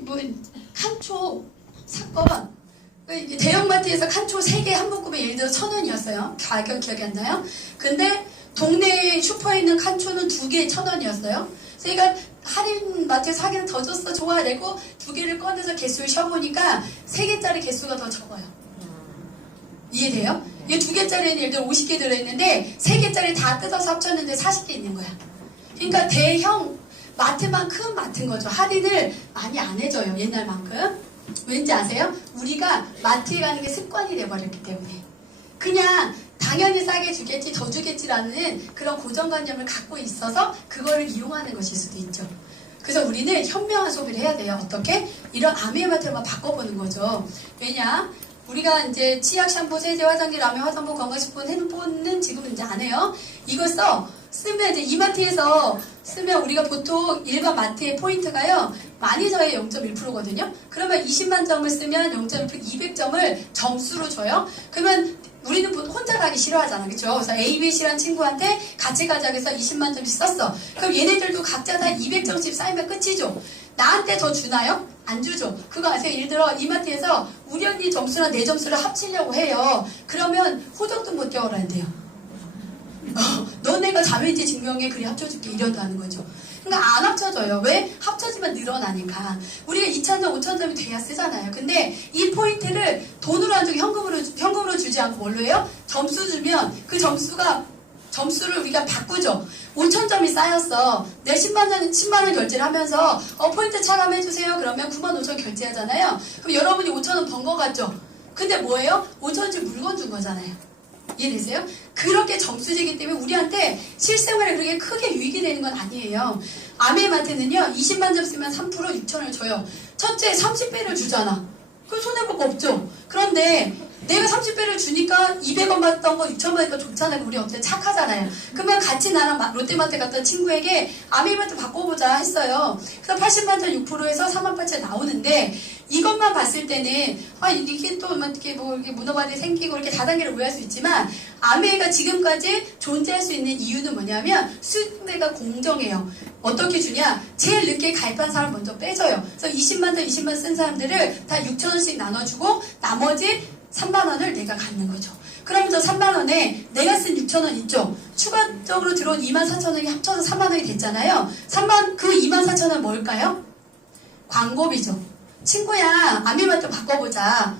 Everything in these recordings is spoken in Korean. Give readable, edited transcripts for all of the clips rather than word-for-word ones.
뭐 칸초 사건, 대형마트에서 칸초 3개 한 묶음에 예를 들어 1,000원이었어요. 가격 기억이 안 나요? 근데 동네 슈퍼에 있는 칸초는 2개에 1,000원이었어요. 그러니까 할인마트에서 하기는 더 줬어 좋아 내고 2개를 꺼내서 개수를 쉬어보니까 3개짜리 개수가 더 적어요. 이해돼요? 이게 2개짜리는 예를 들어 50개 들어있는데 3개짜리 다 뜯어서 합쳤는데 40개 있는 거야. 그러니까 대형 마트만 큰 마트인 거죠. 할인을 많이 안 해줘요. 옛날만큼. 왠지 아세요? 우리가 마트에 가는 게 습관이 돼버렸기 때문에. 그냥 당연히 싸게 주겠지 더 주겠지라는 그런 고정관념을 갖고 있어서 그거를 이용하는 것일 수도 있죠. 그래서 우리는 현명한 소비를 해야 돼요. 어떻게? 이런 아메마트만 바꿔보는 거죠. 왜냐? 우리가 이제 치약, 샴푸, 세제, 화장지, 라면, 화장품, 건강식품, 핸드폰은 지금은 이제 안 해요. 이거 쓰면 이제 이마트에서 쓰면 우리가 보통 일반 마트의 포인트가요. 많이 저에 0.1%거든요. 그러면 20만 점을 쓰면 0.1% 200점을 점수로 줘요. 그러면 우리는 혼자 가기 싫어하잖아. 그쵸? 그래서 A, B, C라는 친구한테 같이 가자고 해서 20만 점씩 썼어. 그럼 얘네들도 각자 다 200점씩 쌓이면 끝이죠. 나한테 더 주나요? 안 주죠. 그거 아세요? 예를 들어 이마트에서 우리 언니 점수랑 내 점수를 합치려고 해요. 그러면 호적도 못 떼어란대요. 너네가 자매인지 증명해 그리 합쳐줄게 이런다는 거죠. 그러니까 안 합쳐져요. 왜? 합쳐지면 늘어나니까. 우리가 2,000점, 5,000점이 돼야 쓰잖아요. 근데 이 포인트를 돈으로 안 주고 현금으로 주지 않고 뭘로 해요? 점수 주면 그 점수를 우리가 바꾸죠. 5,000점이 쌓였어. 내 10만원 결제를 하면서 포인트 차감해주세요. 그러면 95,000원 결제하잖아요. 그럼 여러분이 5,000원 번 거 같죠? 근데 뭐예요? 5,000원씩 물건 준 거잖아요. 이해되세요? 그렇게 점수제기 때문에 우리한테 실생활에 그렇게 크게 유익이 되는 건 아니에요. 아메마트는요 20만 점 쓰면 3% 6,000원을 줘요. 첫째 30배를 주잖아. 그럼 손해볼 거 없죠. 그런데 내가 30배를 주니까 200원 받던 거 6,000원 받으니까 좋잖아요. 우리 어때 착하잖아요. 그러면 같이 나랑 롯데마트 갔던 친구에게 아메마트 바꿔보자 했어요. 그래서 80만 점 6%에서 48,000원 나오는데 이것만 봤을 때는 이게 또 이렇게 이렇게 문어발이 생기고 이렇게 다단계를 오해할 수 있지만 아메가 지금까지 존재할 수 있는 이유는 뭐냐면 수매가 공정해요. 어떻게 주냐? 제일 늦게 가입한 사람 먼저 빼줘요. 그래서 20만 점 20만 쓴 사람들을 다 6,000원씩 나눠주고 나머지 3만원을 내가 갖는 거죠. 그러면 저 3만원에 내가 쓴 6,000원 있죠? 추가적으로 들어온 24,000원이 합쳐서 3만원이 됐잖아요. 그 24,000원 뭘까요? 광고비죠. 친구야, 아메마트 바꿔보자.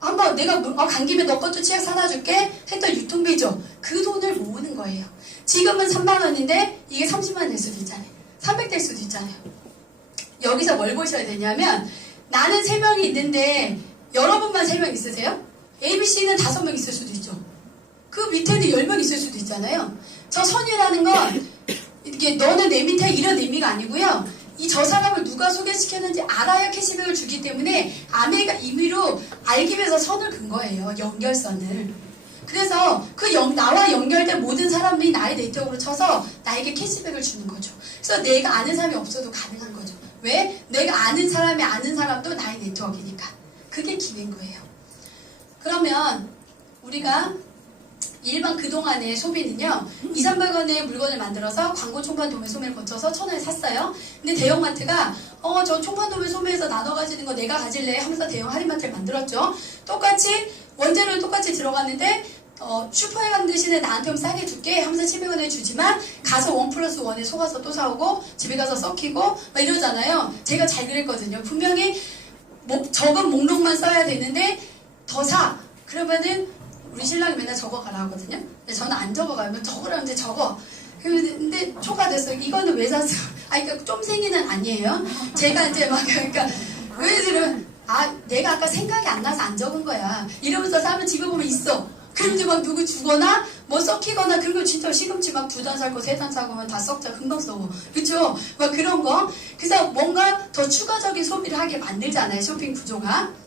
한번 내가 간 김에 너 것도 치약 사다 줄게 했던 유통비죠. 그 돈을 모으는 거예요. 지금은 3만원인데 이게 30만 될 수도 있잖아요. 300 될 수도 있잖아요. 여기서 뭘 보셔야 되냐면 나는 3명이 있는데 여러분만 3명 있으세요? ABC는 5명 있을 수도 있죠. 그 밑에는 10명 있을 수도 있잖아요. 저 선이라는 건 이게 너는 내 밑에 이런 의미가 아니고요. 저 사람을 누가 소개시켰는지 알아야 캐시백을 주기 때문에 아메가 임의로 알기 위해서 선을 긋은 거예요. 연결선을. 그래서 나와 연결된 모든 사람들이 나의 네트워크로 쳐서 나에게 캐시백을 주는 거죠. 그래서 내가 아는 사람이 없어도 가능한 거죠. 왜? 내가 아는 사람이 아는 사람도 나의 네트워크니까. 그게 기회인 거예요. 그러면 우리가 일반 그동안의 소비는요 2,300원의 물건을 만들어서 광고 총판 도매 소매를 거쳐서 1,000원에 샀어요. 근데 대형마트가 저 총판 도매 소매에서 나눠 가지는 거 내가 가질래 하면서 대형 할인마트를 만들었죠. 똑같이 원재료는 똑같이 들어갔는데 슈퍼에 간 대신에 나한테 좀 싸게 줄게 하면서 700원에 주지만 가서 1+1에 속아서 또 사오고 집에 가서 썩히고 막 이러잖아요. 제가 잘 그랬거든요. 분명히 적은 목록만 써야 되는데 더 사. 그러면은 우리 신랑이 맨날 적어가라 하거든요. 근데 저는 안 적어가면 적으라는데 적어. 근데 초과됐어요. 이거는 왜 샀어? 그러니까 쫌생이는 아니에요. 제가 이제 그러니까 왜 이러면 내가 아까 생각이 안 나서 안 적은 거야. 이러면서 사면 집에 보면 있어. 그러면 막 누구 주거나 썩히거나 그런 거 진짜 시금치 막 2단 살 거 3단 사고 다 썩자 금방 썩어. 그쵸? 막 그런 거. 그래서 뭔가 더 추가적인 소비를 하게 만들잖아요. 쇼핑 구조가.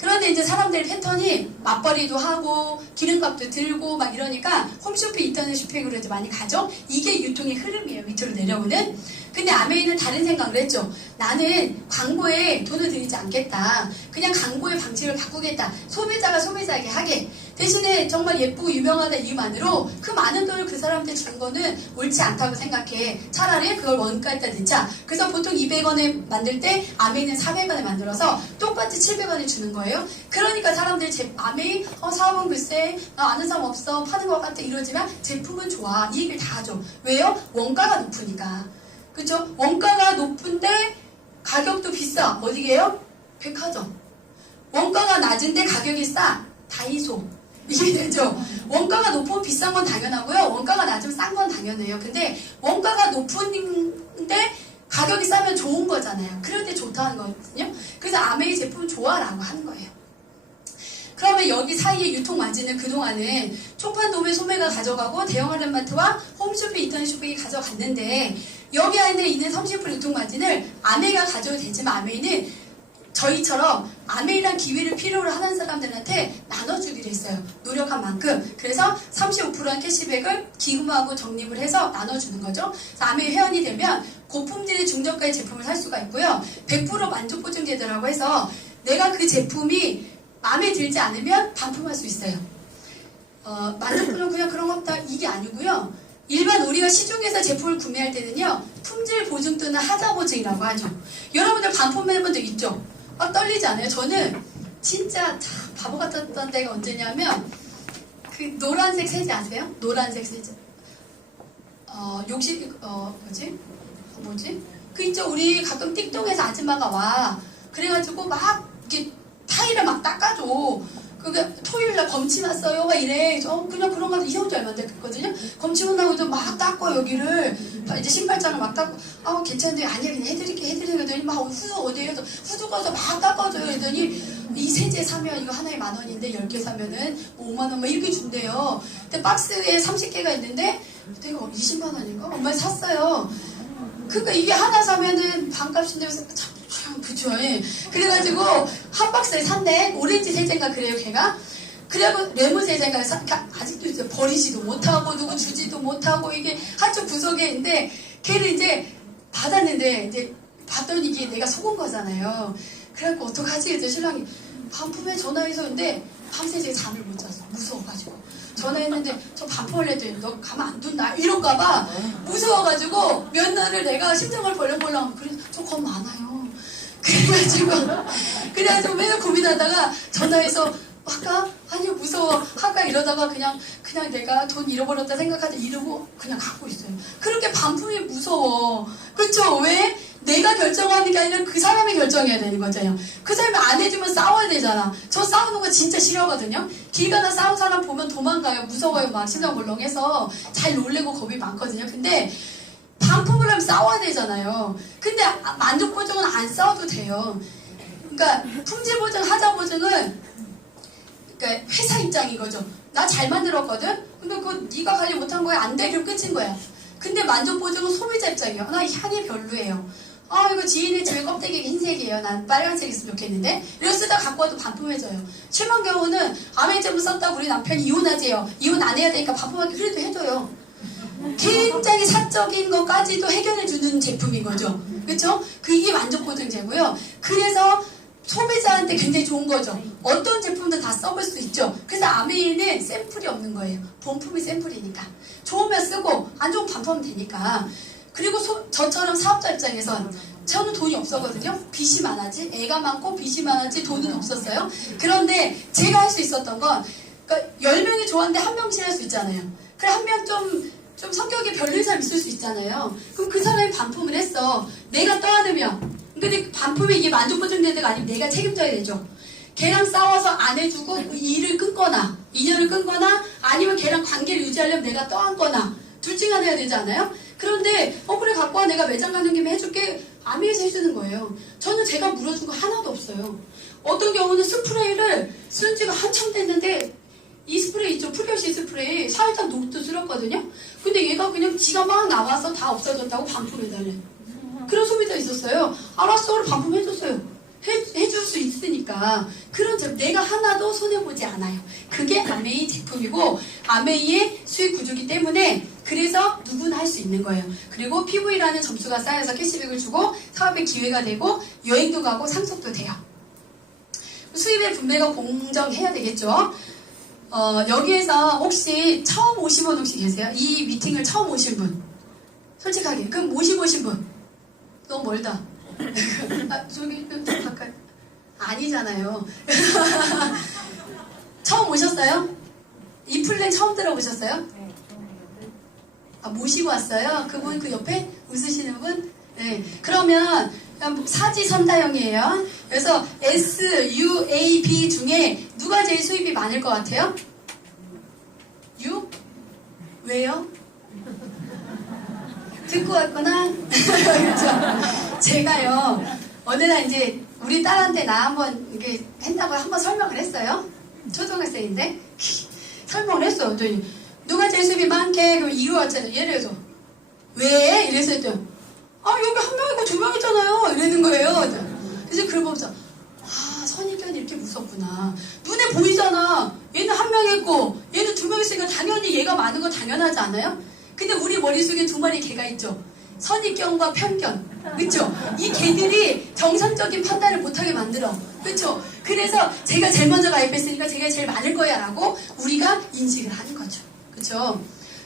그런데 이제 사람들 패턴이 맞벌이도 하고 기름값도 들고 막 이러니까 홈쇼핑, 인터넷 쇼핑으로 이제 많이 가죠. 이게 유통의 흐름이에요. 밑으로 내려오는. 근데 아메이는 다른 생각을 했죠. 나는 광고에 돈을 들이지 않겠다. 그냥 광고의 방식을 바꾸겠다. 소비자가 소비자에게 하게. 대신에 정말 예쁘고 유명하다 이유만으로 그 많은 돈을 그 사람한테 준 거는 옳지 않다고 생각해. 차라리 그걸 원가에다 넣자. 그래서 보통 200원에 만들 때 아메이는 400원에 만들어서 똑같이 700원에 주는 거예요. 그러니까 사람들이 아메이 사업은 글쎄 아는 사람 없어 파는 것 같아 이러지만 제품은 좋아 이 얘기를 다 하죠. 왜요? 원가가 높으니까. 그쵸? 원가가 높은데 가격도 비싸. 어디게요? 백화점. 원가가 낮은데 가격이 싸. 다이소. 이해되죠? 원가가 높으면 비싼 건 당연하고요. 원가가 낮으면 싼 건 당연해요. 근데 원가가 높은데 가격이 싸면 좋은 거잖아요. 그럴 때 좋다는 거거든요. 그래서 아메이 제품 좋아라고 하는 거예요. 그러면 여기 사이에 유통 마진을 그동안은 초판 도매 소매가 가져가고 대형 할인마트와 홈쇼핑 인터넷 쇼핑이 가져갔는데 여기 안에 있는 30% 유통 마진을 아메이가 가져도 되지만 아메이는 저희처럼 아메이란 기회를 필요로 하는 사람들한테 나눠주기로 했어요. 노력한 만큼. 그래서 35%의 캐시백을 기금하고 적립을 해서 나눠주는 거죠. 그래서 아메이 회원이 되면 고품질의 중저가의 제품을 살 수가 있고요. 100% 만족보증제도라고 해서 내가 그 제품이 마음에 들지 않으면 반품할 수 있어요. 만족도는 그냥 그런 거 없다 이게 아니고요. 일반 우리가 시중에서 제품을 구매할 때는요. 품질 보증 또는 하자 보증이라고 하죠. 여러분들 반품해본 적 있죠? 떨리지 않아요? 저는 진짜 바보 같았던 때가 언제냐면 그 노란색 세제 아세요? 노란색 세제. 뭐지? 그 있죠? 우리 가끔 띵동에서 아줌마가 와. 그래가지고 막 이렇게 타일을 막 닦아줘. 그게 토요일날 검침 왔어요. 막 이래. 그냥 그런 거 이사온 지 얼마 안 됐거든요. 검침 온다고 막 닦고 여기를 이제 신발장을 막 닦고 괜찮은데 아니야 그냥 해드릴게 그랬더니 막 후드 어디에요? 후드 가서 막 닦아줘요. 그랬더니 이 세제 사면 이거 하나에 10,000원인데 10개 사면은 50,000원 막 이렇게 준대요. 근데 박스에 30개가 있는데 내가 200,000원인가? 엄마 샀어요. 그러니까 이게 하나 사면은 반값인데 그쵸. 예. 그래가지고 한 박스에 샀네. 오렌지 세제인가 그래요 걔가. 그래고 레몬 세제인가 그러니까 아직도 있어요. 버리지도 못하고 누구 주지도 못하고 이게 한쪽 구석에 있는데 걔를 이제 받았는데 이제 봤더니 이게 내가 속은 거잖아요. 그래갖고 어떡하지? 그래서 신랑이 반품에 전화해서 근데 밤새 제가 잠을 못 잤어. 무서워가지고. 전화했는데 저 반품을 해도 너 가만 안 둔다 이럴까봐 무서워가지고 몇 날을 내가 심장을 벌렁벌렁 그래서 저 겁 많아요. 그래가지고 매일 고민하다가 전화해서 아까 아니요 무서워 아까 이러다가 그냥 내가 돈 잃어버렸다 생각하자 이러고 그냥 갖고 있어요. 그렇게 반품이 무서워. 그렇죠? 왜? 내가 결정하는 게 아니라 그 사람이 결정해야 되는 거잖아요. 그 사람이 안 해주면 싸워야 되잖아. 저 싸우는 거 진짜 싫어하거든요. 길 가다 싸운 사람 보면 도망가요. 무서워요. 막 심장벌렁해서 잘 놀래고 겁이 많거든요. 근데 반품을 하면 싸워야 되잖아요. 근데 만족 보증은 안 싸워도 돼요. 그러니까 품질 보증, 하자 보증은 그러니까 회사 입장인 거죠. 나 잘 만들었거든. 근데 그거 네가 관리 못한 거야. 안 돼. 그럼 끝인 거야. 근데 만족 보증은 소비자 입장이에요. 나 향이 별로예요. 이거 지인의 집에 껍데기가 흰색이에요. 난 빨간색 있으면 좋겠는데. 이거 쓰다 갖고 와도 반품해줘요. 심한 경우는 아메이 제품 썼다고 우리 남편이 이혼하재요. 이혼 안 해야 되니까 반품하기 그래도 해줘요. 굉장히 사적인 것까지도 해결해주는 제품인 거죠. 그렇죠? 그게 만족보증제고요. 그래서 소비자한테 굉장히 좋은 거죠. 어떤 제품도 다 써볼 수 있죠. 그래서 아메이는 샘플이 없는 거예요. 본품이 샘플이니까. 좋으면 쓰고 안 좋으면 반품하면 되니까. 그리고 저처럼 사업자 입장에선 저는 돈이 없었거든요. 빚이 많았지. 애가 많고 빚이 많았지 돈은 없었어요. 그런데 제가 할 수 있었던 건 그러니까 10명이 좋아하는데 한 명씩 할 수 있잖아요. 그래 한 명 좀 성격이 별로인 사람 있을 수 있잖아요. 그럼 그 사람이 반품을 했어. 내가 떠안으면. 근데 반품이 이게 만족보증제도가 아니면 내가 책임져야 되죠. 걔랑 싸워서 안 해주고 일을 끊거나 인연을 끊거나 아니면 걔랑 관계를 유지하려면 내가 떠안거나 둘 중 하나 해야 되지 않아요? 그런데 그래 갖고 와 내가 매장 가는 김에 해줄게. 아미에서 해주는 거예요. 저는 제가 물어준 거 하나도 없어요. 어떤 경우는 스프레이를 쓴 지가 한참 됐는데 이 스프레이 있죠? 풀결시 스프레이 살짝 녹도 줄었거든요. 근데 얘가 그냥 지가 막 나와서 다 없어졌다고 반품해달래. 그런 소비자 있었어요. 알았어, 그럼 반품해줬어요. 해줄 수 있으니까. 그런 제품 내가 하나도 손해보지 않아요. 그게 아메이 제품이고 아메이의 수익 구조이기 때문에 그래서 누구나 할 수 있는 거예요. 그리고 PV라는 점수가 쌓여서 캐시백을 주고 사업의 기회가 되고 여행도 가고 상속도 돼요. 수입의 분배가 공정해야 되겠죠. 여기에서 혹시 처음 오신 분 혹시 계세요? 이 미팅을 처음 오신 분? 솔직하게. 그럼 모시고 오신 분? 너무 멀다. 저기 좀 가까이. 아니잖아요. 처음 오셨어요? 이 플랜 처음 들어보셨어요? 모시고 왔어요? 그분 그 옆에 웃으시는 분? 네. 그러면 사지선다형이에요. 그래서 S, U, A, B 중에 누가 제일 수입이 많을 것 같아요? U? 왜요? 듣고 왔구나? 그렇죠? 제가요, 어느 날 이제 우리 딸한테 나 한번 이렇게 한다고 한번 설명을 했어요. 초등학생인데. 설명을 했어. 그랬더니 누가 제일 수입이 많게? 그럼 이유 왔잖아요. 예를 들어서. 왜? 이래서 했더니 여기 한 명이고 두 명이잖아요. 이러는 거예요. 그래서 그걸 보면서 선입견이 이렇게 무섭구나. 눈에 보이잖아. 얘는 한 명 있고 얘는 두 명 있으니까 당연히 얘가 많은 거 당연하지 않아요? 근데 우리 머릿속에 두 마리 개가 있죠. 선입견과 편견. 그쵸? 이 개들이 정상적인 판단을 못하게 만들어. 그쵸? 그래서 제가 제일 먼저 가입했으니까 제가 제일 많을 거야 라고 우리가 인식을 하는 거죠. 그쵸?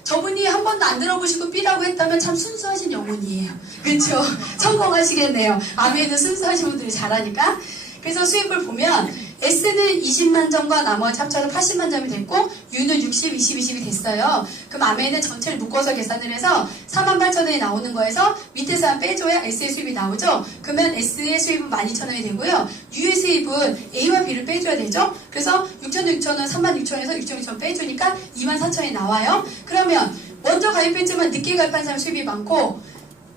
저분이 한 번도 안 들어보시고 B라고 했다면 참 순수하신 영혼이에요. 그쵸? 성공하시겠네요. 아멘은 순수하신 분들이 잘하니까. 그래서 수입을 보면 S는 20만 점과 나머지 합쳐서 80만 점이 됐고 U는 60, 20, 20이 됐어요. 그럼 아멘은 전체를 묶어서 계산을 해서 48,000원이 나오는 거에서 밑에서 한 빼줘야 S의 수입이 나오죠. 그러면 S의 수입은 12,000원이 되고요. U의 수입은 A와 B를 빼줘야 되죠. 그래서 6,000원, 6,000원, 36,000원에서 6,600원 빼주니까 24,000원이 나와요. 그러면 먼저 가입했지만 늦게 가입한 사람 수입이 많고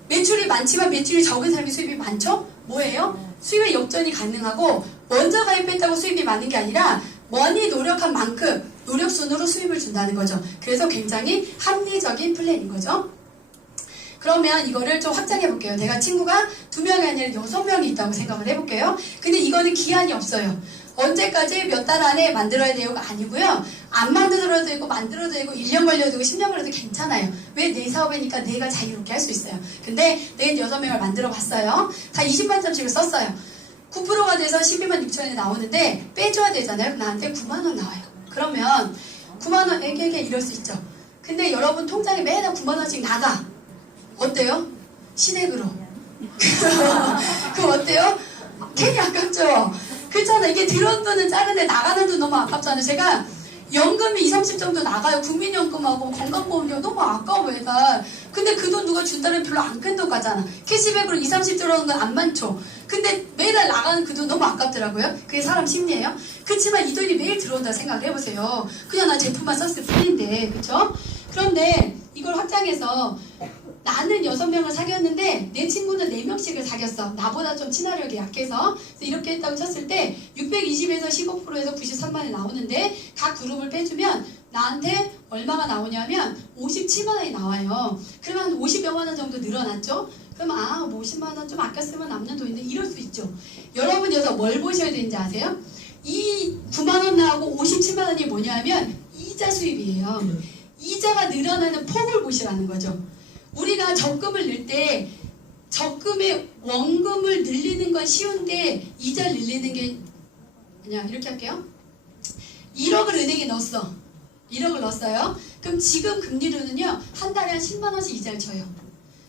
매출이 많지만 매출이 적은 사람이 수입이 많죠? 뭐예요? 수입의 역전이 가능하고 먼저 가입했다고 수입이 많은 게 아니라 많이 노력한 만큼 노력순으로 수입을 준다는 거죠. 그래서 굉장히 합리적인 플랜인 거죠. 그러면 이거를 좀 확장해 볼게요. 내가 친구가 2명이 아니라 6명이 있다고 생각을 해볼게요. 근데 이거는 기한이 없어요. 언제까지 몇 달 안에 만들어야 돼요가 아니고요. 안 만들어도 되고 만들어도 되고 1년 걸려도 되고 10년 걸려도 괜찮아요. 왜? 내 사업이니까 내가 자유롭게 할 수 있어요. 근데 내가 6명을 만들어 봤어요. 다 20만 점씩을 썼어요. 9%가 돼서 12만 6천원이 나오는데 빼줘야 되잖아요. 그럼 나한테 9만원 나와요. 그러면 9만원 에게 이럴 수 있죠. 근데 여러분 통장에 매달 9만원씩 나가. 어때요? 신액으로. 그럼 어때요? 괜히 아깝죠? 그렇잖아. 이게 들어온 돈은 작은데 나가는 돈 너무 아깝잖아요. 제가 연금이 20, 30 정도 나가요. 국민연금하고 건강보험료 너무 아까워 매달. 근데 그 돈 누가 준다면 별로 안 큰 돈 가잖아. 캐시백으로 20, 30 들어오는 건 안 많죠. 근데 매달 나가는 그 돈 너무 아깝더라고요. 그게 사람 심리예요. 그렇지만 이 돈이 매일 들어온다 생각해보세요. 그냥 나 제품만 썼을 뿐인데. 그쵸? 그런데 이걸 확장해서 나는 6명을 사귀었는데 내 친구는 4명씩을 사귀었어. 나보다 좀 친화력이 약해서. 그래서 이렇게 했다고 쳤을 때 620에서 15%에서 93만원이 나오는데 각 그룹을 빼주면 나한테 얼마가 나오냐면 57만원이 나와요. 그러면 한 50여만원 정도 늘어났죠? 그럼 50만원 좀 아껴 쓰면 남는 돈인데 이럴 수 있죠. 여러분 여기서 뭘 보셔야 되는지 아세요? 이 9만원 나오고 57만원이 뭐냐면 이자 수입이에요. 이자가 늘어나는 폭을 보시라는 거죠. 우리가 적금을 넣을 때 적금의 원금을 늘리는 건 쉬운데 이자를 늘리는 게 그냥 이렇게 할게요. 1억을 은행에 넣었어. 1억을 넣었어요. 그럼 지금 금리로는요. 한 달에 한 10만원씩 이자를 줘요.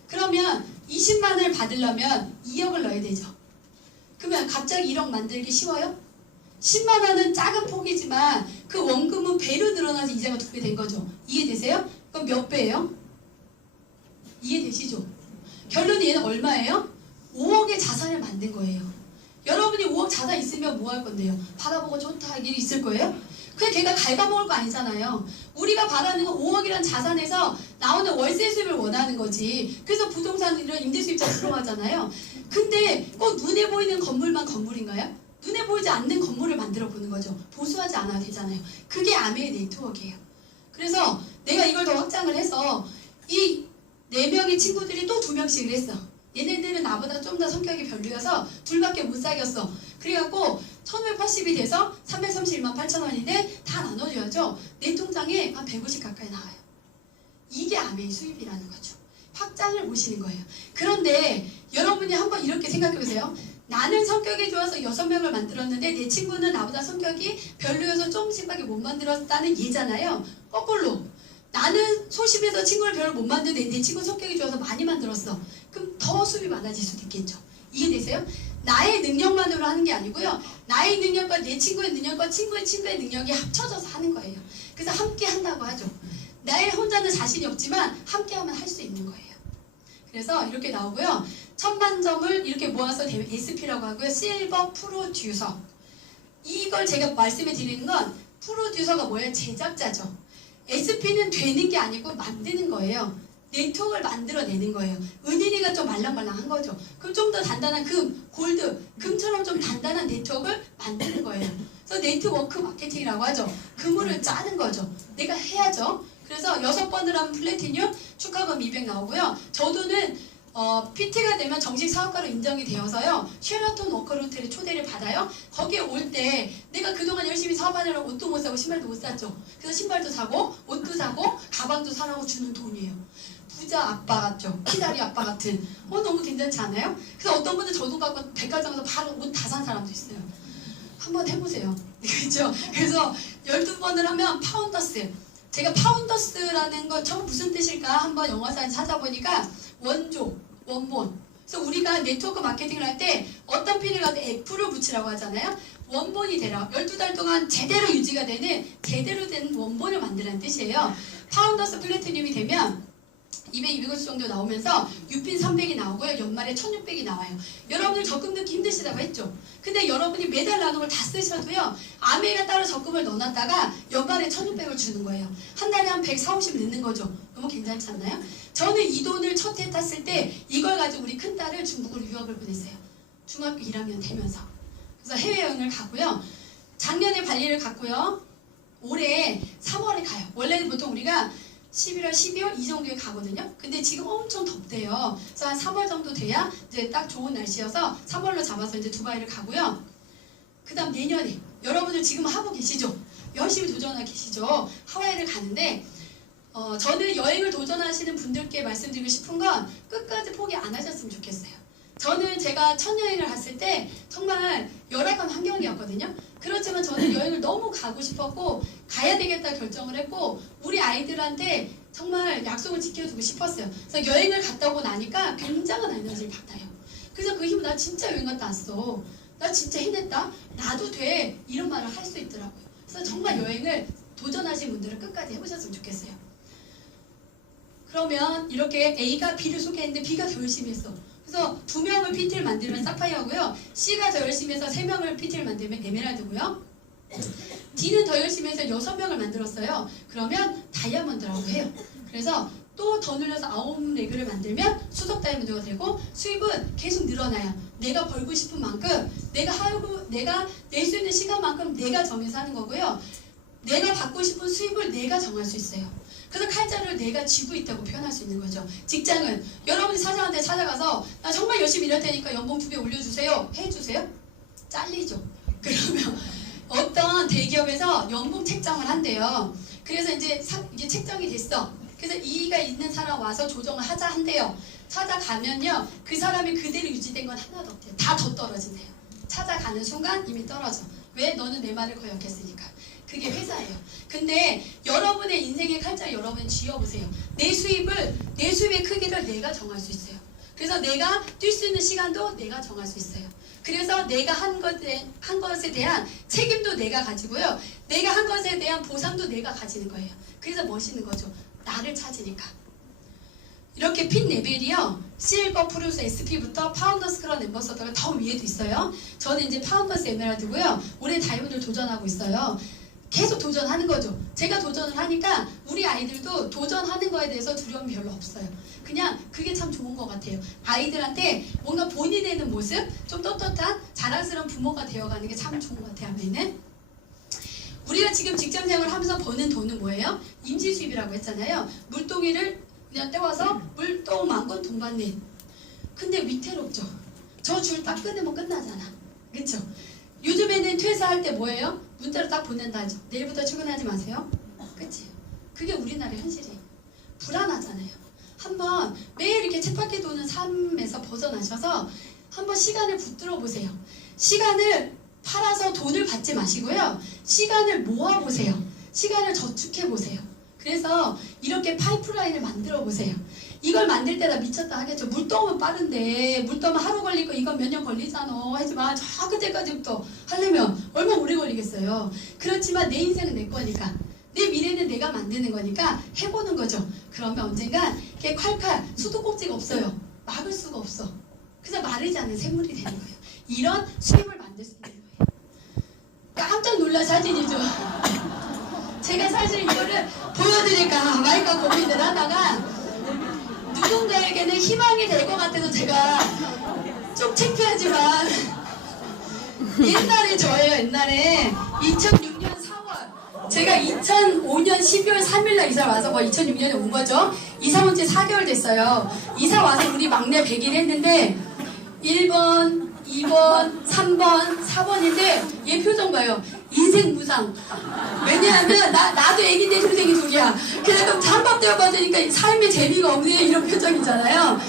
그러면 20만원을 받으려면 2억을 넣어야 되죠. 그러면 갑자기 1억 만들기 쉬워요? 10만원은 작은 폭이지만 그 원금은 배로 늘어나서 이자가 2배 된 거죠. 이해되세요? 그럼 몇 배예요? 이해되시죠? 결론이 얘는 얼마예요? 5억의 자산을 만든 거예요. 여러분이 5억 자산 있으면 뭐 할 건데요? 받아보고 좋다 일 있을 거예요? 그냥 걔가 갉아먹을 거 아니잖아요. 우리가 바라는 건 5억이라는 자산에서 나오는 월세 수입을 원하는 거지. 그래서 부동산 이런 임대수입자 들어가잖아요. 근데 꼭 눈에 보이는 건물만 건물인가요? 눈에 보이지 않는 건물을 만들어 보는 거죠. 보수하지 않아도 되잖아요. 그게 아메의 네트워크예요. 그래서 내가 이걸 더 확장을 해서 이 4명의 친구들이 또 2명씩을 했어. 얘네들은 나보다 좀 더 성격이 별로여서 둘밖에 못 사귀었어. 그래갖고 1580이 돼서 331만 8천원인데 다 나눠줘야죠. 내 통장에 한 150 가까이 나와요. 이게 아메의 수입이라는 거죠. 확장을 보시는 거예요. 그런데 여러분이 한번 이렇게 생각해보세요. 나는 성격이 좋아서 6명을 만들었는데 내 친구는 나보다 성격이 별로여서 조금씩밖에 못 만들었다는 얘잖아요. 거꾸로 나는 소심해서 친구를 별로 못 만드는데 내 친구 성격이 좋아서 많이 만들었어. 그럼 더 수입이 많아질 수도 있겠죠. 이해되세요? 나의 능력만으로 하는 게 아니고요. 나의 능력과 내 친구의 능력과 친구의 능력이 합쳐져서 하는 거예요. 그래서 함께 한다고 하죠. 나의 혼자는 자신이 없지만 함께 하면 할 수 있는 거예요. 그래서 이렇게 나오고요. 1000만점을 이렇게 모아서 되면 SP라고 하고요. 실버 프로듀서. 이걸 제가 말씀해 드리는 건 프로듀서가 뭐예요? 제작자죠. SP는 되는 게 아니고 만드는 거예요. 네트워크를 만들어내는 거예요. 은인이가 좀 말랑말랑한 거죠. 그럼 좀 더 단단한 금, 골드, 금처럼 좀 단단한 네트워크를 만드는 거예요. 그래서 네트워크 마케팅이라고 하죠. 그물을 짜는 거죠. 내가 해야죠. 그래서 6번을 하면 플래티늄, 축하금 200 나오고요. 저도는 PT가 되면 정식 사업가로 인정이 되어서요. 쉐라톤 워커루트를 초대를 받아요. 거기에 올 때 내가 그동안 열심히 사업하느라 옷도 못 사고 신발도 못 샀죠. 그래서 신발도 사고 옷도 사고 가방도 사라고 주는 돈이에요. 부자 아빠 같죠? 키다리 아빠 같은. 너무 괜찮지 않아요? 그래서 어떤 분은 저도 갖고 백화점에서 바로 옷 다 산 사람도 있어요. 한번 해보세요. 그렇죠? 그래서 12번을 하면 파운더스. 제가 파운더스라는 건 처음 무슨 뜻일까 한번 영어사에 찾아보니까 원조, 원본. 그래서 우리가 네트워크 마케팅을 할 때 어떤 필을 가도 F를 붙이라고 하잖아요. 원본이 되라. 12달 동안 제대로 유지가 되는 제대로 된 원본을 만드라는 뜻이에요. 파운더스 플래티늄이 되면 200, 250 정도 나오면서 유핀 300이 나오고요. 연말에 1600이 나와요. 여러분들 적금 넣기 힘드시다고 했죠. 근데 여러분이 매달 나눈 걸 다 쓰셔도요. 아메가 따로 적금을 넣어놨다가 연말에 1600을 주는 거예요. 한 달에 한 140, 50 넣는 거죠. 너무 괜찮지 않나요? 저는 이 돈을 첫 해 땄을 때 이걸 가지고 우리 큰딸을 중국으로 유학을 보냈어요. 중학교 1학년 되면서. 그래서 해외여행을 가고요. 작년에 발리를 갔고요. 올해 3월에 가요. 원래는 보통 우리가 11월, 12월 이 정도에 가거든요. 근데 지금 엄청 덥대요. 그래서 한 3월 정도 돼야 이제 딱 좋은 날씨여서 3월로 잡아서 이제 두바이를 가고요. 그 다음 내년에 여러분들 지금 하고 계시죠? 열심히 도전하고 계시죠? 하와이를 가는데 저는 여행을 도전하시는 분들께 말씀드리고 싶은 건 끝까지 포기 안 하셨으면 좋겠어요. 저는 제가 첫 여행을 갔을 때 정말 열악한 환경이었거든요. 그렇지만 저는 여행을 너무 가고 싶었고 가야 되겠다 결정을 했고 우리 아이들한테 정말 약속을 지켜주고 싶었어요. 그래서 여행을 갔다 오고 나니까 굉장한 에너지를 받아요. 그래서 그 힘으로 나 진짜 여행 갔다 왔어. 나 진짜 해냈다. 나도 돼. 이런 말을 할 수 있더라고요. 그래서 정말 여행을 도전하신 분들은 끝까지 해보셨으면 좋겠어요. 그러면 이렇게 A가 B를 소개했는데 B가 더 열심히 했어. 그래서 2명을 PT를 만들면 사파이어고요. C가 더 열심히 해서 3명을 PT를 만들면 에메랄드고요. D는 더 열심히 해서 6명을 만들었어요. 그러면 다이아몬드라고 해요. 그래서 또 더 늘려서 9레그를 만들면 수석 다이아몬드가 되고 수입은 계속 늘어나요. 내가 벌고 싶은 만큼 내가 낼 수 있는 시간만큼 내가 정해서 하는 거고요. 내가 받고 싶은 수입을 내가 정할 수 있어요. 그래서 칼자루를 내가 쥐고 있다고 표현할 수 있는 거죠. 직장은 여러분이 사장한테 찾아가서 나 정말 열심히 일할 테니까 연봉 2배 올려주세요. 해주세요? 잘리죠. 그러면 어떤 대기업에서 연봉 책정을 한대요. 그래서 이제 책정이 됐어. 그래서 이의가 있는 사람 와서 조정을 하자 한대요. 찾아가면요. 그 사람이 그대로 유지된 건 하나도 없대요. 다 더 떨어진대요. 찾아가는 순간 이미 떨어져. 왜? 너는 내 말을 거역했으니까. 그게 회사예요. 근데 여러분의 인생의 칼자를 여러분 쥐어보세요. 내 수입의 크기를 내가 정할 수 있어요. 그래서 내가 뛸 수 있는 시간도 내가 정할 수 있어요. 그래서 내가 한 것에 대한 책임도 내가 가지고요. 내가 한 것에 대한 보상도 내가 가지는 거예요. 그래서 멋있는 거죠. 나를 찾으니까. 이렇게 핀 레벨이요. 실버, 프루스, SP부터 파운더스 크라운 엠버서더가 더 위에도 있어요. 저는 이제 파운더스 에메랄드고요. 올해 다이아몬드를 도전하고 있어요. 계속 도전하는 거죠. 제가 도전을 하니까 우리 아이들도 도전하는 거에 대해서 두려움이 별로 없어요. 그냥 그게 참 좋은 것 같아요. 아이들한테 뭔가 본이 되는 모습, 좀 떳떳한 자랑스러운 부모가 되어가는 게 참 좋은 것 같아요. 아멘은. 우리가 지금 직장생활을 하면서 버는 돈은 뭐예요? 임시 수입이라고 했잖아요. 물동이를 그냥 떼와서 물동만큼 돈 받는. 근데 위태롭죠. 저 줄 딱 끊으면 끝나잖아. 그쵸? 요즘에는 퇴사할 때 뭐예요? 문자로 딱 보낸다 하죠. 내일부터 출근하지 마세요. 그치? 그게 우리나라의 현실이에요. 불안하잖아요. 한번 매일 이렇게 쳇바퀴 도는 삶에서 벗어나셔서 한번 시간을 붙들어 보세요. 시간을 팔아서 돈을 받지 마시고요. 시간을 모아보세요. 시간을 저축해보세요. 그래서 이렇게 파이프라인을 만들어 보세요. 이걸 만들 때다 미쳤다 하겠죠. 물 떠오면 빠른데 물 떠오면 하루 걸리고 이건 몇 년 걸리잖아. 하지만 저 그때까지부터 하려면 얼마 오래 걸리겠어요. 그렇지만 내 인생은 내 거니까, 내 미래는 내가 만드는 거니까 해보는 거죠. 그러면 언젠간 이렇게 콸콸 수도꼭지가 없어요. 막을 수가 없어. 그래서 마르지 않는 샘물이 되는 거예요. 이런 수입을 만들 수 있는 거예요. 깜짝 놀란 사진이죠. 제가 사실 이거를 보여드릴까 말까 고민을 하다가 누군가에게는 희망이 될 것 같아서 제가 좀 창피하지만 옛날에 저예요. 옛날에 2006년 4월 제가 2005년 12월 3일날 이사 와서 2006년에 온 거죠. 이사 온 지 4개월 됐어요. 이사 와서 우리 막내 100일 했는데 1번, 2번, 3번, 4번인데 얘 표정 봐요. 인생 무상. 왜냐하면 나도 애기인데 동생이 둘이야. 그래도 한번 떼어봐주니까 삶의 재미가 없네 이런 표정이잖아요.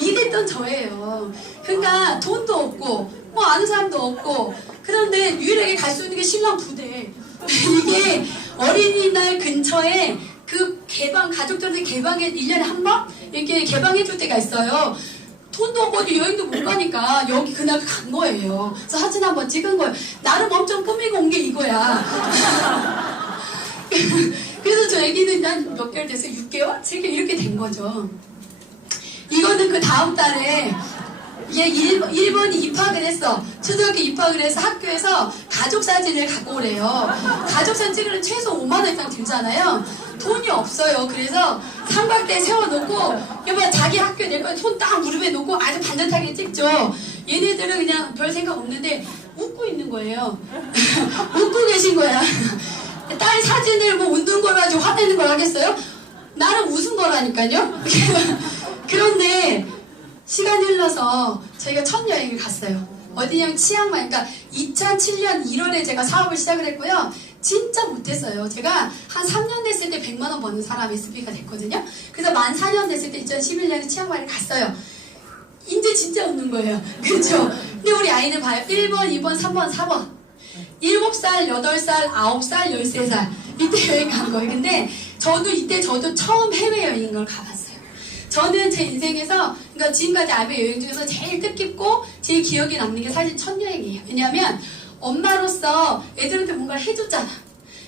이랬던 저예요. 그러니까 돈도 없고 뭐 아는 사람도 없고 그런데 유일하게 갈 수 있는 게 신랑 부대. 이게 어린이날 근처에 그 개방 가족들한테 개방에 1년에 한 번 이렇게 개방해줄 때가 있어요. 돈도 없고 여행도 못 가니까 여기 그날 간 거예요. 그래서 사진 한번 찍은 거예요. 나름 엄청 꾸미고 온 게 이거야. 그래서 저 애기는 한 몇 개월 돼서 6개월? 7개월 이렇게 된 거죠. 이거는 그 다음 달에 얘 1번이 입학을 했어. 초등학교 입학을 해서 학교에서 가족 사진을 갖고 오래요. 가족 사진 찍으려면 최소 5만 원 이상 들잖아요. 돈이 없어요. 그래서 삼각대에 세워놓고 여보 자기 학교 내가 손 딱 무릎에 놓고 아주 반듯하게 찍죠. 얘네들은 그냥 별 생각 없는데 웃고 있는 거예요. 웃고 계신 거야. 딸 사진을 뭐 웃는 걸 가지고 화내는 걸 하겠어요? 나는 웃은 거라니까요. 그런데 시간이 흘러서 저희가 첫 여행을 갔어요. 어디냐면 치앙마이. 그러니까 2007년 1월에 제가 사업을 시작을 했고요. 진짜 못했어요. 제가 한 3년 됐을 때 100만 원 버는 사람 SP가 됐거든요. 그래서 만 4년 됐을 때 2011년에 치앙마이를 갔어요. 이제 진짜 웃는 거예요. 그렇죠? 근데 우리 아이는 봐요. 1번, 2번, 3번, 4번. 7살, 8살, 9살, 13살. 이때 여행 간 거예요. 근데 저도 처음 해외여행인 걸 가봤어요. 저는 제 인생에서, 그러니까 지금까지 아베 여행 중에서 제일 뜻깊고 제일 기억에 남는 게 사실 첫 여행이에요. 왜냐하면 엄마로서 애들한테 뭔가를 해줬잖아.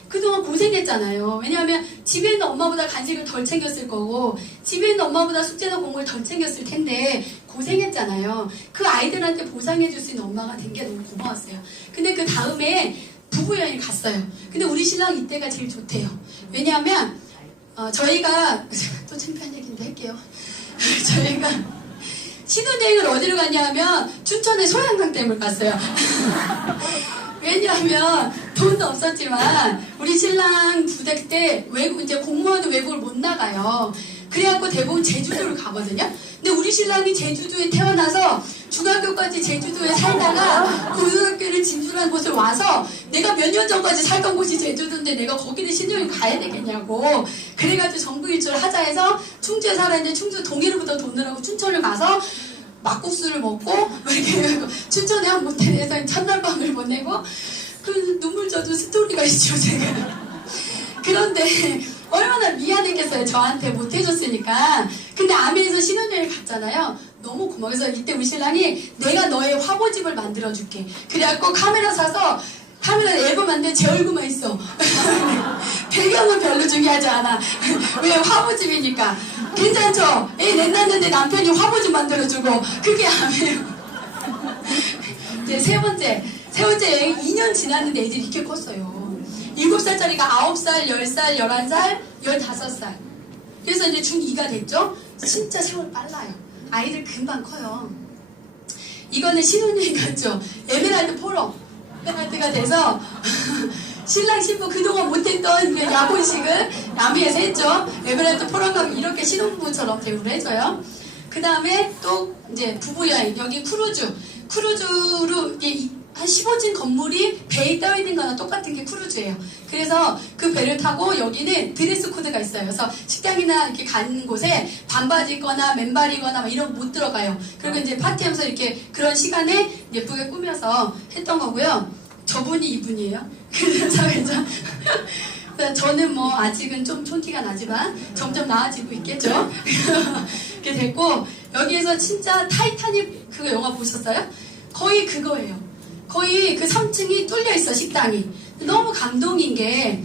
그동안 고생했잖아요. 왜냐하면 집에 있는 엄마보다 간식을 덜 챙겼을 거고 집에 있는 엄마보다 숙제나 공부를 덜 챙겼을 텐데 고생했잖아요. 그 아이들한테 보상해줄 수 있는 엄마가 된 게 너무 고마웠어요. 근데 그 다음에 부부여행을 갔어요. 근데 우리 신랑 이때가 제일 좋대요. 왜냐하면 저희가 또 창피한 얘기인데 할게요. 저희가 신혼여행을 어디로 갔냐면 춘천의 소양강댐을 갔어요. 왜냐하면 돈도 없었지만 우리 신랑 부대 때 외국 이제 공무원은 외국을 못 나가요. 그래갖고 대부분 제주도를 가거든요. 근데 우리 신랑이 제주도에 태어나서 중학교까지 제주도에 살다가 고등학교를 진출한 곳을 와서 내가 몇 년 전까지 살던 곳이 제주도인데 내가 거기는 신혼여행 가야 되겠냐고 그래가지고 전국 일주를 하자 해서 충주에 살았는데 충주 동해로부터 돈을 하고 춘천을 가서 막국수를 먹고 이렇게 춘천에 한 모텔에서 첫날밤을 보내고 그 눈물 젖은 스토리가 있죠 제가. 그런데 얼마나 미안했겠어요. 저한테 못해줬으니까. 근데 아메에서 신혼여행 갔잖아요. 너무 고마워. 그래서 이때 우리 신랑이 내가 너의 화보집을 만들어줄게. 그래갖고 카메라 사서 카메라 앨범 만드는 제 얼굴만 있어. 배경은 별로 중요하지 않아. 왜 화보집이니까. 괜찮죠? 애 냈놨는데 남편이 화보집 만들어주고 그게 아메예요. 이제 세 번째 여행 2년 지났는데 애들이 이렇게 컸어요. 7살짜리가 9살, 10살, 11살, 15살. 그래서 이제 중2가 됐죠? 진짜 세월 빨라요. 아이들 금방 커요. 이거는 신혼여행 같죠? 에메랄드 포럼. 에메랄드가 돼서 신랑 신부 그동안 못했던 그 야본식을 남해에서 했죠. 에메랄드 포럼 가면 이렇게 신혼부부처럼 대우를 해줘요. 그 다음에 또 이제 부부여행. 여기 크루즈로 이게 한 15진 건물이 배에 떠 있는 거나 똑같은 게 크루즈예요. 그래서 그 배를 타고 여기는 드레스 코드가 있어요. 그래서 식당이나 이렇게 가는 곳에 반바지거나 맨발이거나 막 이런 거 못 들어가요. 그리고 이제 파티하면서 이렇게 그런 시간에 예쁘게 꾸며서 했던 거고요. 저분이 이분이에요. 그래서 저는 뭐 아직은 좀 촌티가 나지만 점점 나아지고 있겠죠. 이렇게 됐고, 여기에서 진짜 타이타닉 그거 영화 보셨어요? 거의 그거예요. 거의 그 3층이 뚫려 있어, 식당이. 너무 감동인 게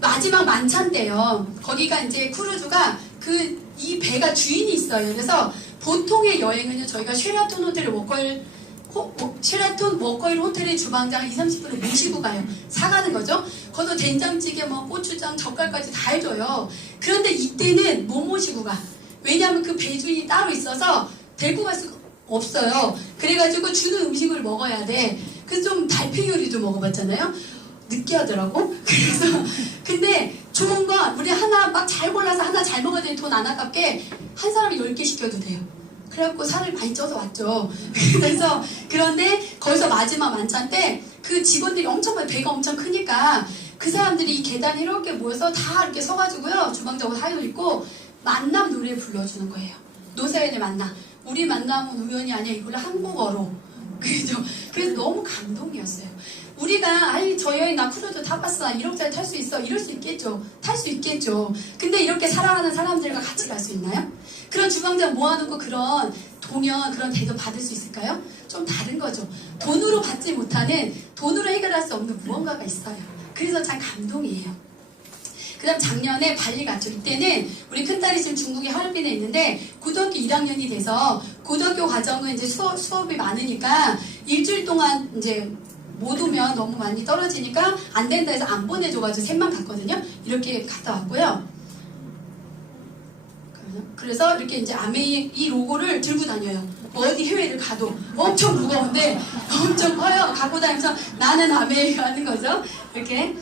마지막 만찬 때요. 거기가 이제 크루즈가 이 배가 주인이 있어요. 그래서 보통의 여행은요, 저희가 쉐라톤 호텔 쉐라톤 워커힐 호텔의 주방장 20-30분을 모시고 가요. 사가는 거죠. 거기서 된장찌개, 뭐 고추장, 젓갈까지 다 해줘요. 그런데 이때는 못 모시고 가. 왜냐하면 그 배주인이 따로 있어서 데리고 갈 수가 없어요. 그래가지고 주는 음식을 먹어야 돼. 그래서 좀 달팽이 요리도 먹어봤잖아요. 느끼하더라고. 그래서 근데 좋은 건 우리 하나 막 잘 골라서 하나 잘 먹어야 되는 돈 안 아깝게 한 사람이 10개 시켜도 돼요. 그래갖고 살을 많이 쪄서 왔죠. 그래서 그런데 거기서 마지막 만찬 때 그 직원들이 엄청 많이 배가 엄청 크니까 그 사람들이 이 계단에 이렇게 모여서 다 이렇게 서가지고요. 주방장으로 사연을 읽고 만남 노래 불러주는 거예요. 노사연의 만남. 우리 만남은 우연이 아니야. 이걸 한국어로. 그죠? 그래서 너무 감동이었어요. 우리가 저 여행 나 크루즈 타봤어. 나 1억짜리 탈 수 있어. 이럴 수 있겠죠. 탈 수 있겠죠. 근데 이렇게 사랑하는 사람들과 같이 갈 수 있나요? 그런 주방장 모아놓고 그런 동연 그런 대접 받을 수 있을까요? 좀 다른 거죠. 돈으로 받지 못하는, 돈으로 해결할 수 없는 무언가가 있어요. 그래서 참 감동이에요. 그 다음 작년에 발리 갔죠. 이때는 우리 큰딸이 지금 중국의 하얼빈에 있는데 고등학교 1학년이 돼서 고등학교 과정은 이제 수업이 많으니까 일주일 동안 이제 못 오면 너무 많이 떨어지니까 안 된다 해서 안 보내줘가지고 셋만 갔거든요. 이렇게 갔다 왔고요. 그래서 이렇게 이제 아메이 이 로고를 들고 다녀요. 어디 해외를 가도 엄청 무거운데 엄청 커요. 갖고 다니면서 나는 아메이가 하는 거죠. 이렇게.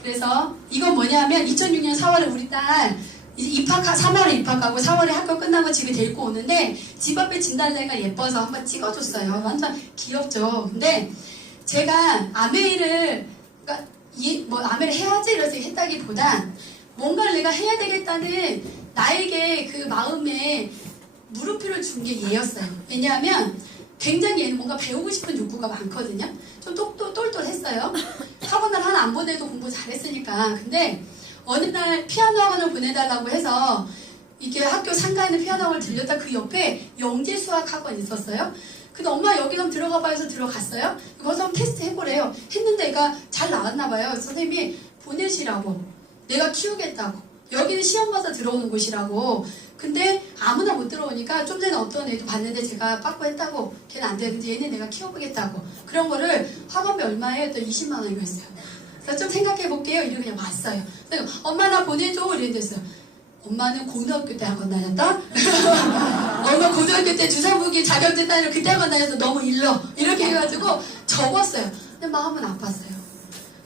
그래서 이건 뭐냐면 2006년 4월에 우리 딸 3월에 입학하고 4월에 학교 끝나고 집에 데리고 오는데 집 앞에 진달래가 예뻐서 한번 찍어줬어요. 완전 귀엽죠. 근데 제가 아메이를 그러니까 아메이를 해야지 이래서 했다기보단 뭔가를 내가 해야 되겠다는 나에게 그 마음에 물음표를 준 게 얘였어요. 왜냐하면 굉장히 얘는 뭔가 배우고 싶은 욕구가 많거든요. 좀 똘똘했어요. 학원을 하나 안 보내도 공부 잘했으니까. 근데 어느 날 피아노 학원을 보내달라고 해서 이게 학교 상가에 있는 피아노 학원을 들렸다 그 옆에 영재 수학 학원이 있었어요. 근데 엄마 여기 좀 들어가 봐요 해서 들어갔어요. 거기서 한번 테스트 해보래요. 했는데 얘가 잘 나왔나 봐요. 선생님이 보내시라고. 내가 키우겠다고. 여기는 시험 봐서 들어오는 곳이라고. 근데 아무나 못 들어오니까 좀 전에 어떤 애도 봤는데 제가 빠꾸했다고. 걔는 안 되는데 얘는 내가 키워보겠다고. 그런 거를 학원비 얼마에 또 20만 원이고 했어요. 그래서 좀 생각해볼게요. 이러고 그냥 왔어요. 그래서 엄마 나 보내줘. 이랬어요. 엄마는 고등학교 때 학원 다녔다? 엄마 고등학교 때 주상복이 자격증 따려 그때 학원 다녀서 너무 일러. 이렇게 해가지고 적었어요. 근데 마음은 아팠어요.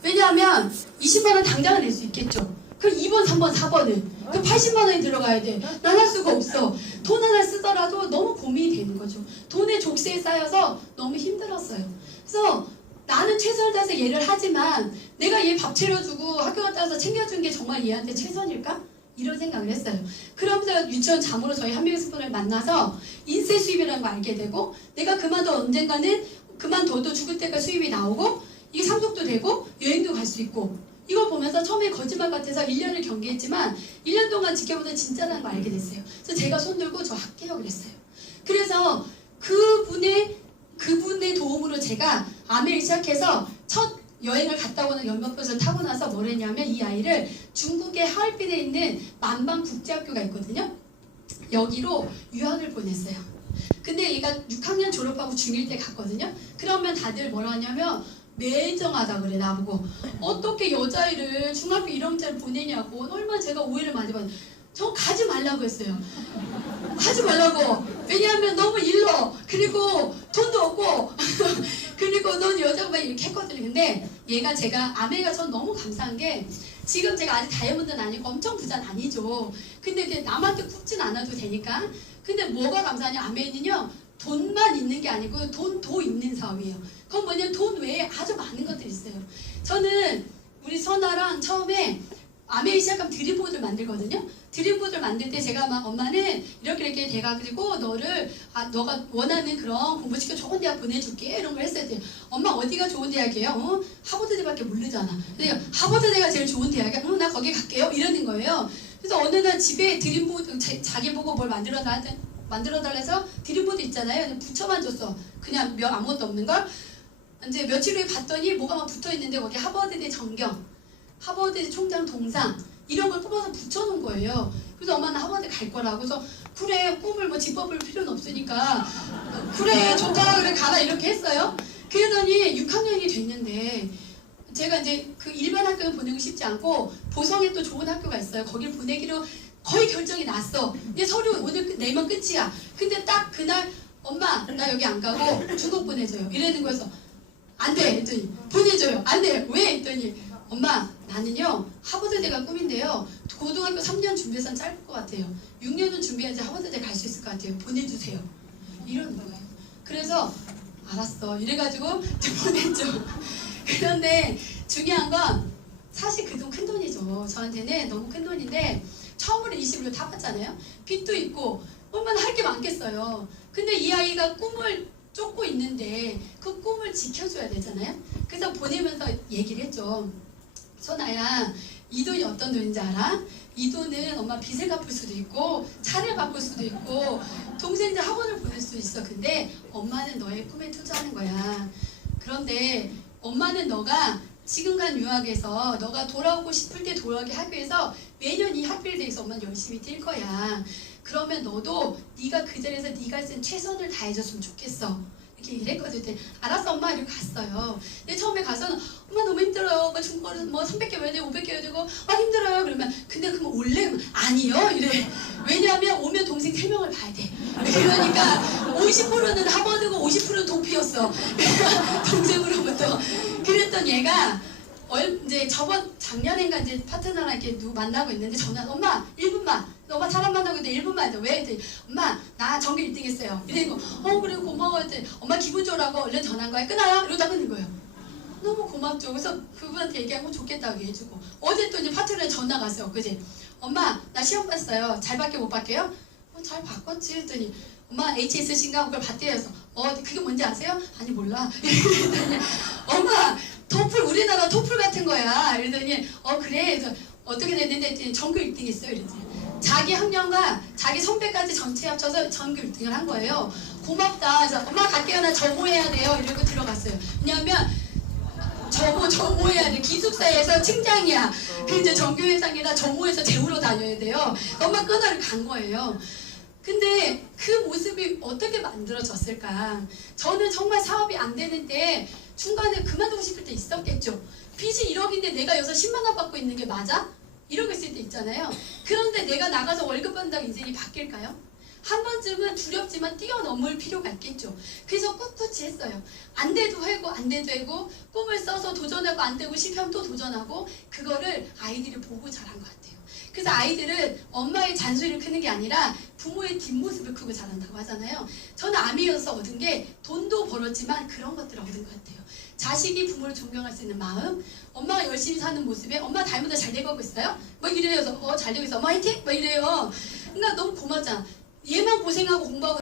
왜냐하면 20만 원 당장은 낼 수 있겠죠. 그럼 2번, 3번, 4번은 그 80만 원이 들어가야 돼. 난 할 수가 없어. 돈 하나 쓰더라도 너무 고민이 되는 거죠. 돈의 족쇄에 쌓여서 너무 힘들었어요. 그래서 나는 최선을 다해서 얘를 하지만 내가 얘 밥 차려주고 학교 갔다 와서 챙겨준 게 정말 얘한테 최선일까? 이런 생각을 했어요. 그러면서 유치원 자모로 저희 한명스푼을 만나서 인세 수입이라는 걸 알게 되고 내가 그만둬 언젠가는 그만둬도 죽을 때까지 수입이 나오고 이게 상속도 되고 여행도 갈 수 있고 이걸 보면서 처음에 거짓말 같아서 1년을 경계했지만 1년 동안 지켜보다 진짜라는 걸 알게 됐어요. 그래서 제가 손들고 저 할게요 그랬어요. 그래서 그분의 도움으로 제가 아메를 시작해서 첫 여행을 갔다 오는 연변버스를 타고 나서 뭘 했냐면 이 아이를 중국의 하얼빈에 있는 만방국제학교가 있거든요. 여기로 유학을 보냈어요. 근데 얘가 6학년 졸업하고 중1 때 갔거든요. 그러면 다들 뭐라 하냐면 매정하다 그래 나보고. 어떻게 여자아이를 중학교 1학년짜리 보내냐고. 얼마나 제가 오해를 많이 받았어요. 저 가지 말라고 했어요. 하지 말라고. 왜냐하면 너무 일러. 그리고 돈도 없고 그리고 넌 여자가 막 이렇게 했거든요. 근데 얘가 제가 아메가 전 너무 감사한 게 지금 제가 아직 다이아몬드는 아니고 엄청 부자는 아니죠. 근데 남한테 굽진 않아도 되니까. 근데 뭐가 감사하냐 아메는요. 돈만 있는 게 아니고 돈도 있는 사업이에요. 그건 뭐냐면 돈 외에 아주 많은 것들이 있어요. 저는 우리 선아랑 처음에 아메이 시작하면 드림보드를 만들거든요. 드림보드를 만들 때 제가 막 엄마는 이렇게 돼가지고 너가 원하는 그런 공부시켜 좋은 대학 보내줄게 이런 걸 했어야 돼요. 엄마 어디가 좋은 대학이에요? 하버드대밖에 모르잖아. 근데 하버드대가 제일 좋은 대학이야. 나 거기 갈게요. 이러는 거예요. 그래서 어느 날 집에 드림보드 자기 보고 뭘 만들어달라 해서 드림보드 있잖아요. 근데 붙여만 줬어. 그냥 아무것도 없는 걸. 이제 며칠 후에 봤더니 뭐가 막 붙어있는데 거기 하버드대 전경, 하버드 총장 동상 이런 걸 뽑아서 붙여놓은 거예요. 그래서 엄마는 하버드 갈 거라고. 그래서 그래 꿈을 뭐 짚어볼 필요는 없으니까 그래 좋다 그래 가라 이렇게 했어요. 그러더니 6학년이 됐는데 제가 이제 그 일반 학교는 보내고 싶지 않고 보성에 또 좋은 학교가 있어요. 거길 보내기로 거의 결정이 났어. 이제 서류 오늘 내면 끝이야. 근데 딱 그날 엄마 나 여기 안 가고 중국 보내줘요. 이러는 거여서 안 돼 했더니 보내줘요. 안 돼. 왜 했더니 엄마 나는요 하버드대가 꿈인데요 고등학교 3년 준비해서는 짧을 것 같아요. 6년은 준비해야지 하버드대 갈 수 있을 것 같아요. 보내주세요. 이러는 거예요. 그래서 알았어 이래가지고 보냈죠. 그런데 중요한 건 사실 그 돈 큰 돈이죠. 저한테는 너무 큰 돈인데 처음으로 20을 타봤잖아요. 빚도 있고 얼마나 할 게 많겠어요. 근데 이 아이가 꿈을 쫓고 있는데 그 꿈을 지켜줘야 되잖아요. 그래서 보내면서 얘기를 했죠. 선아야 이 돈이 어떤 돈인지 알아? 이 돈은 엄마 빚을 갚을 수도 있고 차를 바꿀 수도 있고 동생들 학원을 보낼 수도 있어. 근데 엄마는 너의 꿈에 투자하는 거야. 그런데 엄마는 너가 지금 간 유학에서 너가 돌아오고 싶을 때 돌아오게 하기 위해서 매년 이 학비에 대해서 엄마는 열심히 뛸 거야. 그러면 너도 네가 그 자리에서 네가 할 수 있는 최선을 다해줬으면 좋겠어. 이렇게 얘기를 했거든. 알았어 엄마 이렇게 갔어요. 근데 처음에 가서는 엄마 너무 힘들어요. 뭐 중국어를 뭐 300개 외워야 되고 500개 외워야 되고 힘들어요. 그러면 근데 그럼 올래? 아니요 이래. 왜냐하면 오면 동생 3명을 봐야 돼. 그러니까 50%는 하버드고 50%는 도피였어. 동생으로부터. 그랬던 얘가 이제 작년인가 이제 파트너랑 이렇게 누구 만나고 있는데 전화 엄마 1분만 엄마 사람 만나고 있는데 1분만 해줘. 왜? 했더니 엄마 나 전교 1등 했어요. 이러고 그래 고마워 했더니 엄마 기분 좋으라고 얼른 전화한 거야. 끊어요? 이러다 끊는 거예요. 너무 고맙죠. 그래서 그분한테 얘기하면 좋겠다고 얘기해주고 어제 또 이제 파트너에 전화가 왔어요. 그지? 엄마 나 시험 봤어요. 잘 받게 못 받게요? 잘 바꿨지 했더니 엄마 HSC인가 그걸 봤대요. 그래서 그게 뭔지 아세요? 아니 몰라. 이랬더니 엄마 토플 우리나라 토플 같은 거야. 이러더니 그래. 그래서 어떻게 됐는데 했더니 전교 1등 했어요. 이랬더니 자기 학년과 자기 선배까지 전체 합쳐서 전교 1등을 한 거예요. 고맙다. 그래서 엄마 갈게요. 나 점호해야 돼요. 이러고 들어갔어요. 왜냐하면 점호해야 돼. 기숙사에서 팀장이야. 그 이제 전교회장이라 점호해서 재우러 다녀야 돼요. 엄마 끊어를 간 거예요. 근데 그 모습이 어떻게 만들어졌을까? 저는 정말 사업이 안 되는데 중간에 그만두고 싶을 때 있었겠죠. 빚이 1억인데 내가 여기서 10만 원 받고 있는 게 맞아? 이러고 있을 때 있잖아요. 그런데 내가 나가서 월급 받는다고 인생이 바뀔까요? 한 번쯤은 두렵지만 뛰어넘을 필요가 있겠죠. 그래서 꿋꿋이 했어요. 안 돼도 하고 안 돼도 하고 꿈을 써서 도전하고 안 되고 실패하면 또 도전하고 그거를 아이들이 보고 자란 것 같아요. 그래서 아이들은 엄마의 잔소리를 크는 게 아니라 부모의 뒷모습을 크고 자란다고 하잖아요. 저는 아미여서 얻은 게 돈도 벌었지만 그런 것들을 얻은 것 같아요. 자식이 부모를 존경할 수 있는 마음, 엄마가 열심히 사는 모습에 엄마 닮은데 잘 돼가고 있어요? 뭐 이래요. 잘 되고 있어. 엄마 화이팅? 뭐 이래요. 그러니까 너무 고맙잖아. 얘만 고생하고 공부하고